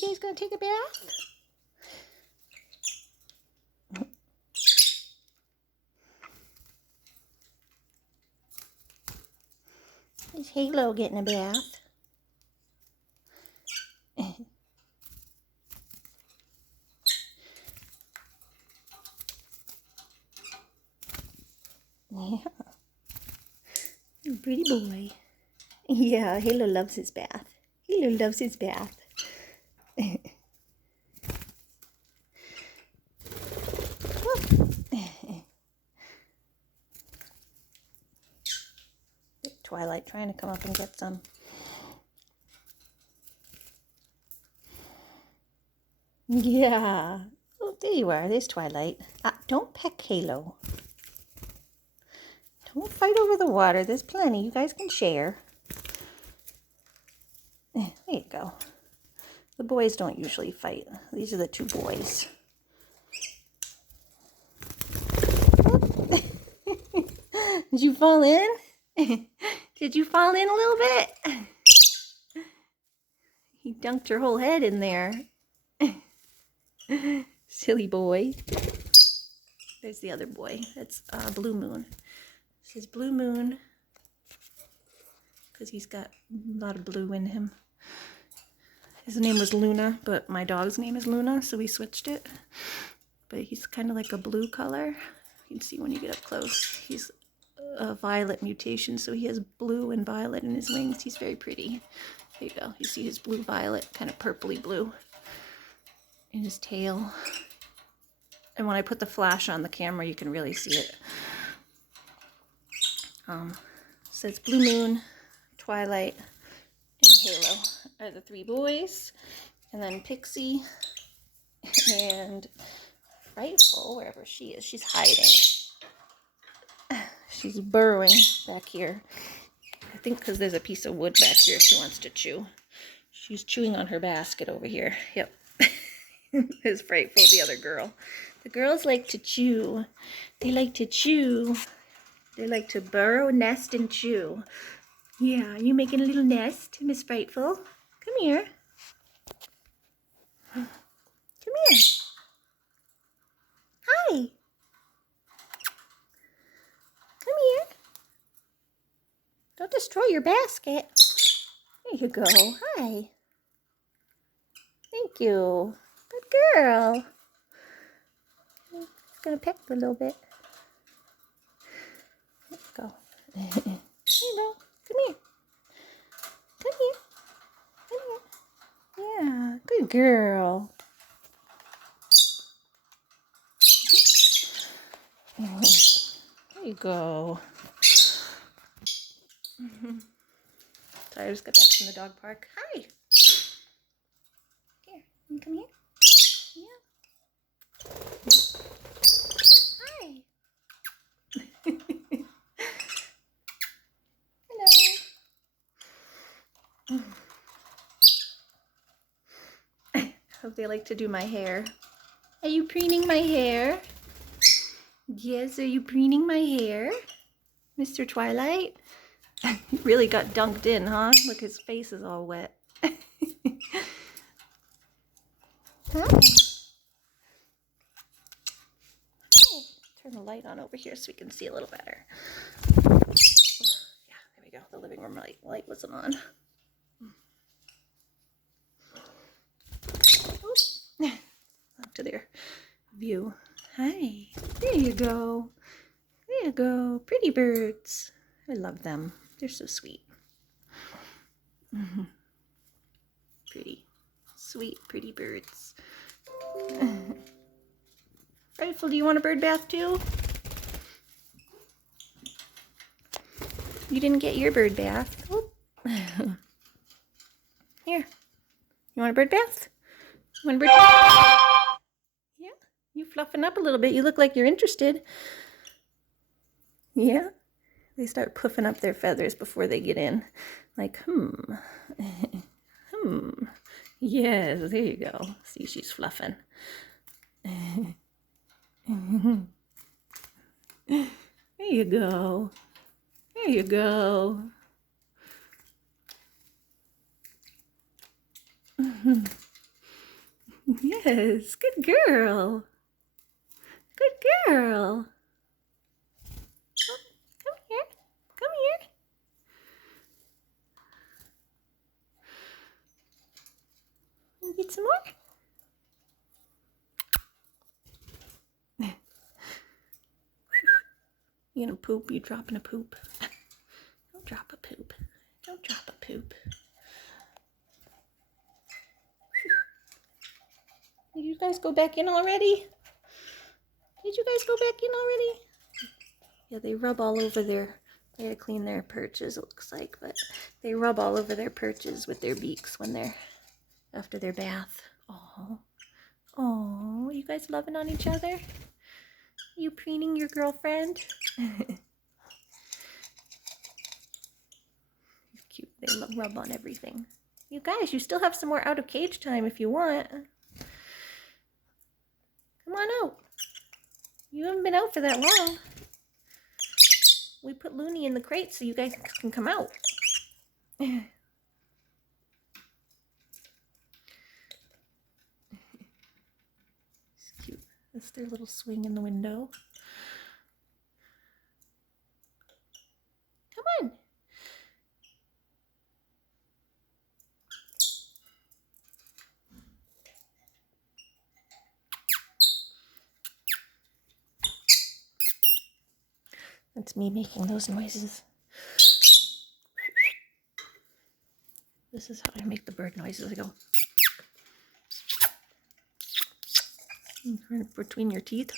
You guys gonna take a bath? Is Halo getting a bath? Yeah. Pretty boy. Yeah, Halo loves his bath. Halo loves his bath. Twilight trying to come up and get some. Yeah. Oh, there you are. There's Twilight. Don't peck Halo. Don't fight over the water. There's plenty. You guys can share. There you go. The boys don't usually fight. These are the two boys. Did you fall in? Did you fall in a little bit? He dunked your whole head in there. Silly boy. There's the other boy. That's Blue Moon. This is Blue Moon because he's got a lot of blue in him. His name was Luna, but my dog's name is Luna, so we switched it. But he's kind of like a blue color. You can see when you get up close. He's a violet mutation, so he has blue and violet in his wings. He's very pretty. There you go. You see his blue-violet, kind of purpley blue in his tail. And when I put the flash on the camera, you can really see it. So it's Blue Moon, Twilight, and Halo are the three boys. And then Pixie and Frightful, wherever she is, she's hiding. She's burrowing back here. I think because there's a piece of wood back here she wants to chew. She's chewing on her basket over here. Yep. There's Frightful, the other girl. The girls like to chew. They like to chew. They like to burrow, nest, and chew. Yeah, you making a little nest, Miss Frightful? Come here. Come here. Hi. Come here. Don't destroy your basket. There you go. Hi. Thank you. Good girl. It's gonna peck a little bit. Let's go. Here you go. Come here. Come here. Come here. Yeah, good girl. There you go. So I just got back from the dog park. Hi. Here, you come here. Yeah. Hi. Hello. Hope they like to do my hair. Are you preening my hair? Yes, are you preening my hair, Mr. Twilight? He really got dunked in, huh? Look, his face is all wet. Hi. Hi. Turn the light on over here so we can see a little better. Yeah, there we go. The living room light wasn't on. Up to their view. Hi. There you go. There you go. Pretty birds. I love them. They're so sweet. Pretty. Sweet, pretty birds. Frightful, do you want a bird bath too? You didn't get your bird bath. Here. You want a bird bath? You want a bird bath? Yeah. You fluffing up a little bit. You look like you're interested. Yeah. They start puffing up their feathers before they get in. Like, Yes, there you go. See, she's fluffing. There you go. There you go. Yes, good girl. Good girl. Oh, come here. Come here. You get some more? You gonna poop? You dropping a poop? Don't drop a poop. Don't drop a poop. Did you guys go back in already? Did you guys go back in already? Yeah, they rub all over their, they gotta clean their perches, it looks like, but they rub all over their perches with their beaks when they're, after their bath. Oh, oh, you guys loving on each other? You preening your girlfriend? Cute, they rub on everything. You guys, you still have some more out of cage time if you want. Come on out. You haven't been out for that long. We put Looney in the crate so you guys can come out. It's cute. That's their little swing in the window. Come on. That's me making those noises. This is how I make the bird noises. I go between your teeth.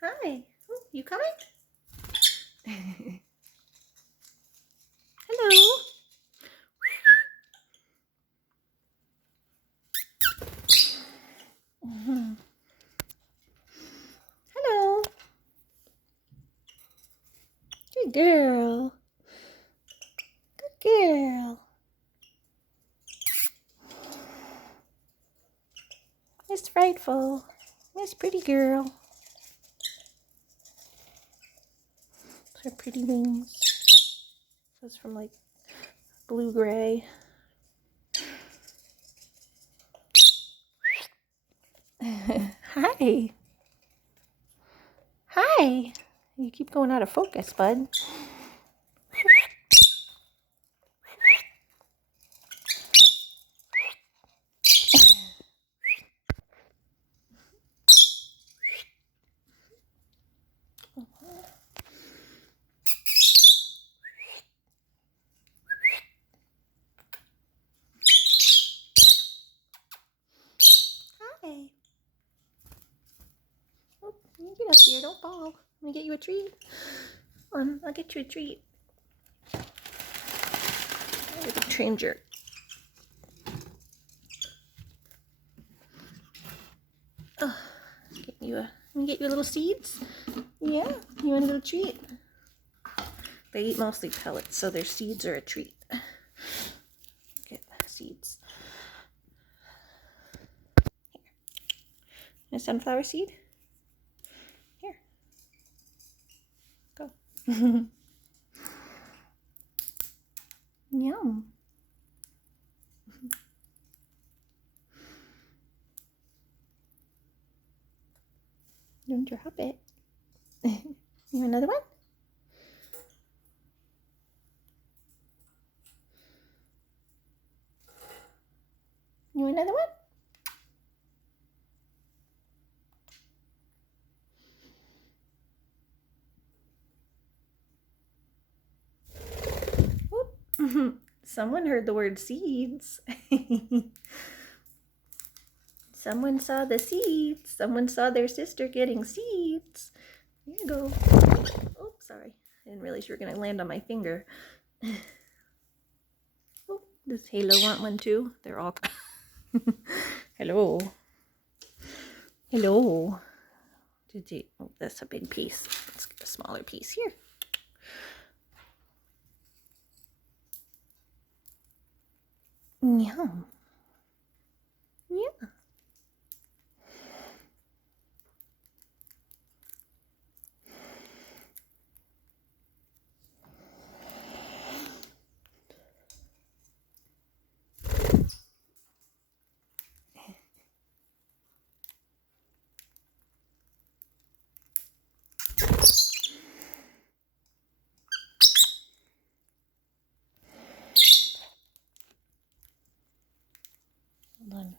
Hi. Oh, you coming? Hello. Hello. Good girl. Good girl. Miss Frightful. Miss Pretty Girl. Her pretty wings. That's from like blue-gray. Hi. Hi. You keep going out of focus, bud. Hi. Oh, you get up here, don't fall. Let me get you a treat. I'll get you a treat. You're the stranger. Oh, let me get you a little seeds. Yeah, you want a little treat? They eat mostly pellets, so their seeds are a treat. Get seeds. Here. A sunflower seed? Here. Go. Yum. Don't drop it. You want another one? You want another one? Someone heard the word seeds. Someone saw the seeds. Someone saw their sister getting seeds. Here you go. Oh, sorry. I didn't realize you were going to land on my finger. Oh, does Halo want one too? They're all... Hello. Hello. Did you... Oh, that's a big piece. Let's get a smaller piece here. Yum. Yeah. Hold on.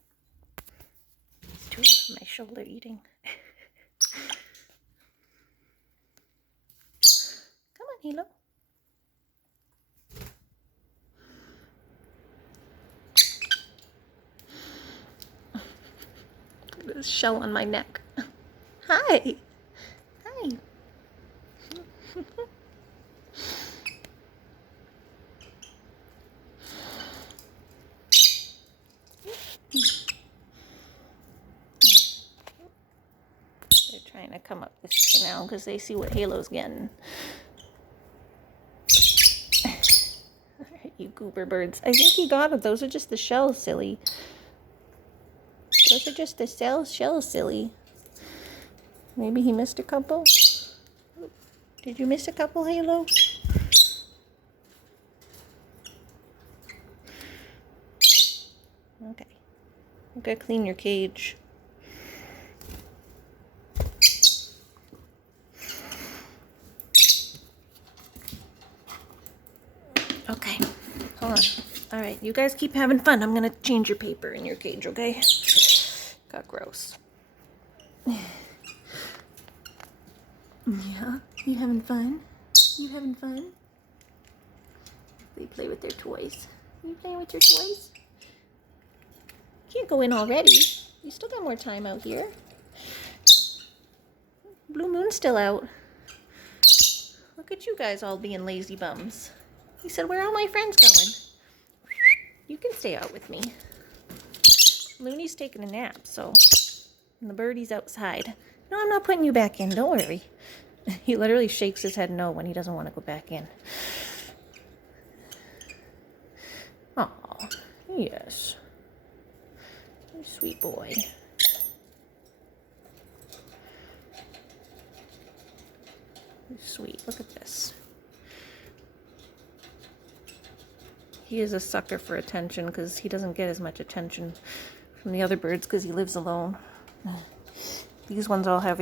There's two on my shoulder eating. Come on, Hilo. This shell on my neck. Hi. Hi. They're trying to come up this way now because they see what Halo's getting. Alright, you goober birds. I think he got it. Those are just the shells, silly. Those are just the shells, silly. Maybe he missed a couple? Did you miss a couple, Halo? Okay. You gotta clean your cage. Okay. Hold on. Alright, you guys keep having fun. I'm gonna change your paper in your cage, okay? Got gross. Yeah? You having fun? You having fun? They play with their toys. Are you playing with your toys? Can't go in already. You still got more time out here. Blue Moon's still out. Look at you guys all being lazy bums. He said, where are all my friends going? You can stay out with me. Looney's taking a nap, so... And the birdie's outside. No, I'm not putting you back in. Don't worry. He literally shakes his head no when he doesn't want to go back in. Aw, yes. Sweet boy. Sweet. Look at this. He is a sucker for attention because he doesn't get as much attention from the other birds because he lives alone. These ones all have